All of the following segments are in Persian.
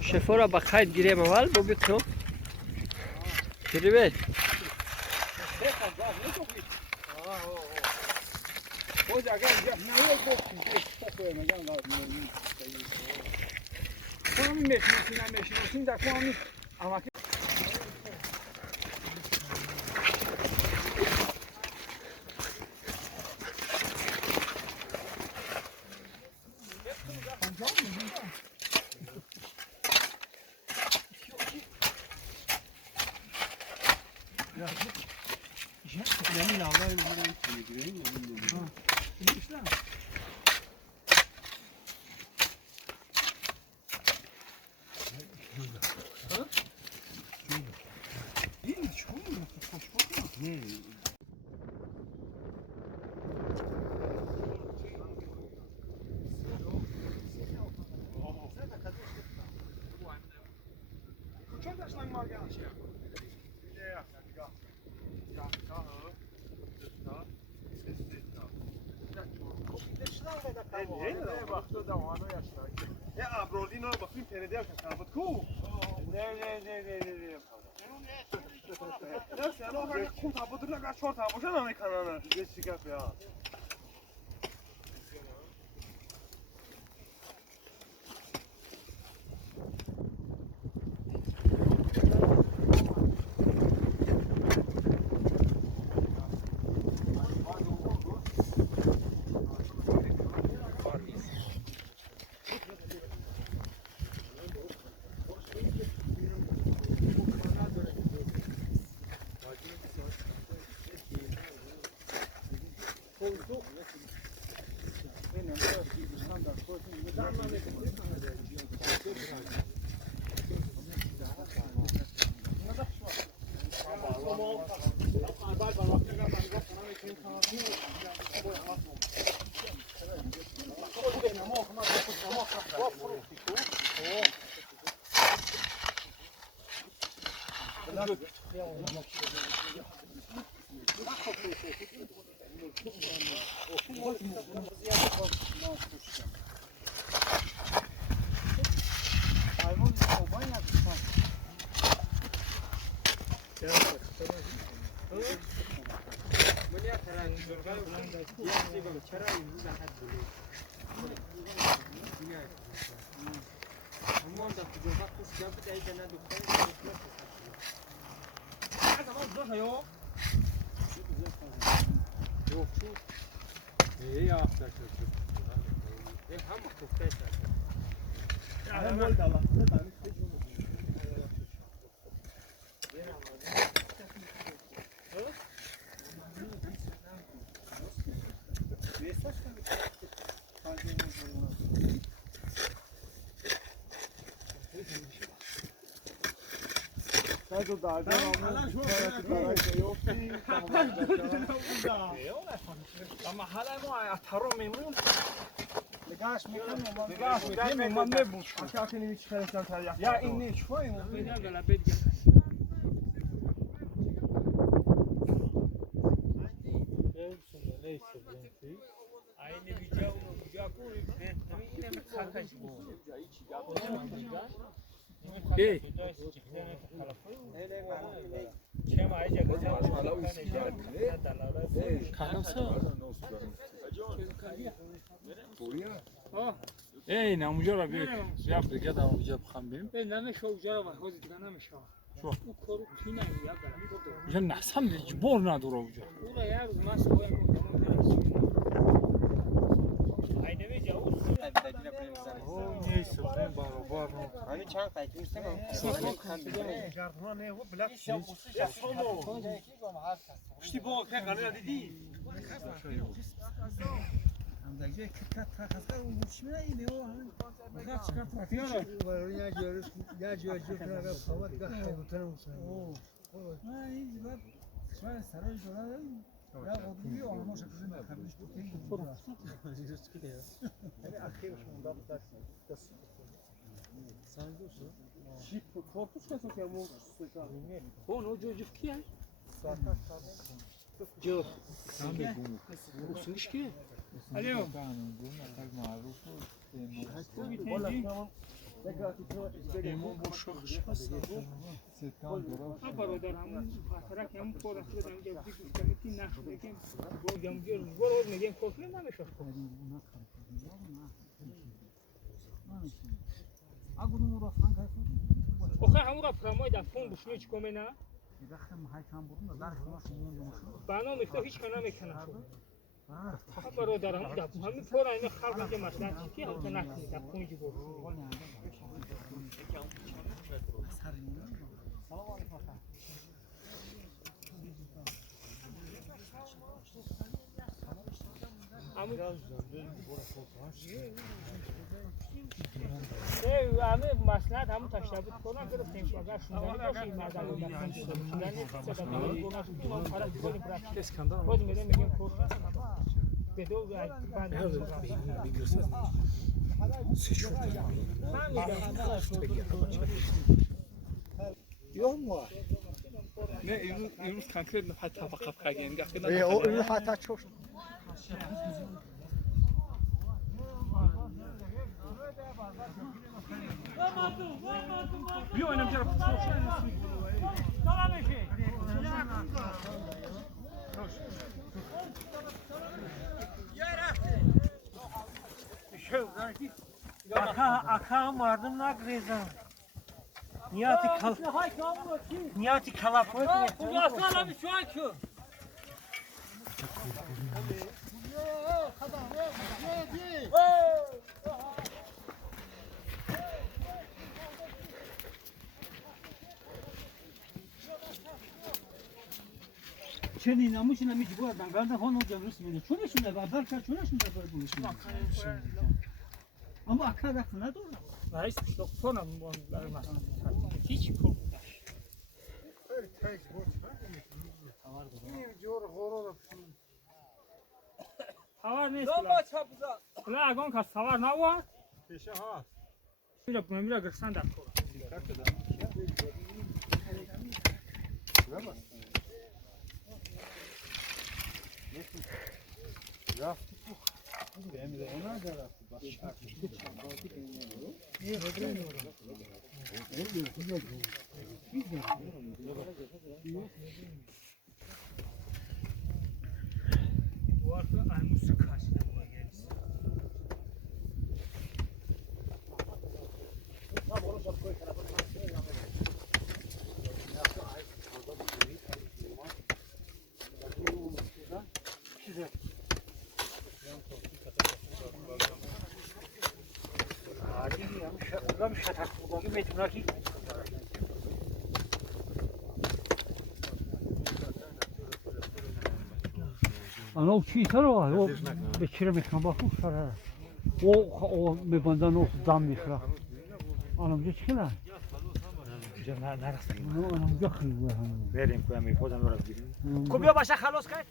شفورا با قید گیریم اول بو بکنم گیری اما حالا ما اترو میمون نگاش میکنم نگاش میکنم من نبود چرا که نمیشه خرسان تریاق یا این نه چوی مو بینم گلا بدگه aynı video mu video koy ای نه اونجا رو بیا بگه در اونجا بخوام بریم نمیشه اونجا رو حوض دیگه نمیشه شو او کارو کی نمیاد اونجا نسم جبور نداره اونجا او را یه روز من سوال نیست برابر همین چند قیقی میستم پشتی با که قلعه دیدی همداجه که تخصص اون چیه اینه او فقط چیکار تو یا جورش یا جو کنه فوت که حیوتن موسی نه این زبط شوال سرای جولا یا قدوی آلمان شکلی مخابش بودی زیرش کی ده یعنی اخیرش مونده دست شیپ کورپوس کسو که مو سوتا اون او جو کیه ساعت جو هم بگم اسمش کیه الو так معروف برادرم خاطره که همون کار اصلا دنگ گفتی که نخ بگیم گفتم گیر برو میگم کافی نمیشه آخه همون را پرامای دفعون بشنو چی کنه نه بنا میفته هیچ کنه میکنه برادرم دفعون همین کار اینه خلق که مثلا چی هم نکنید دفعون جو برو همه مسند همون تشبیه کنن که رفتیم اگر شدنی باشی مردم بودن شدنی صدقانی بودن خراب کنیم برای خود میریم میگیم کور به دو بند نه این روز کنکرت نفت توقف کردیم این حتی چوش بیا اینم جرا اکا مردم نگریزن نیاتی کلافوی چنین نموش نمیشه بود دنگال ده هنوز جمعیت میده چونش میده بابر کرد چونش میده بر بونش اما اکا دست نداره رئیس دکترم بون برای مثلا هیچ کار این جور غرور سوار نیست نه اگان که سوار نوار پیشه هست میره گرسن در کار انا چی سر به چیره میکنم با خوب سر او میبندن او دم میخوره انا میگه چی نه نه نرفتیم انا میگه خیلی هم بریم که می خودم رو بگیریم خب بیا باشه خلاص کرد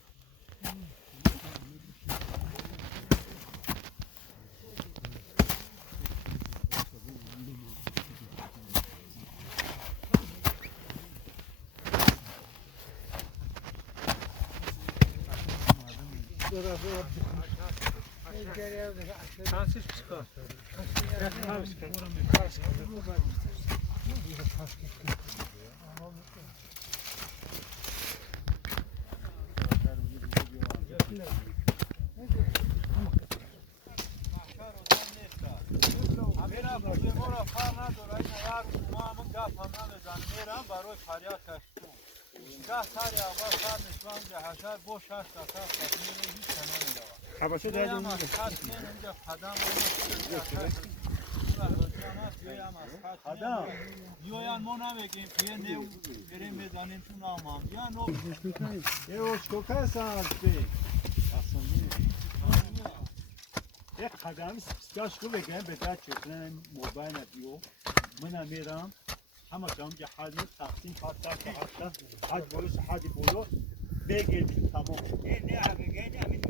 Çansız çıkar. Habaşa derdim. Adam. Yoyan mona begin piye ne verem bezanim tu namam. Ya no. E o şoka sahte. Aslında. یک قدم سپیاش کو بگم به در چطور موبایل دیو من میرم همه جام که حالی تقسیم حتی حد بالا بگید تمام این نه اگه گنی همین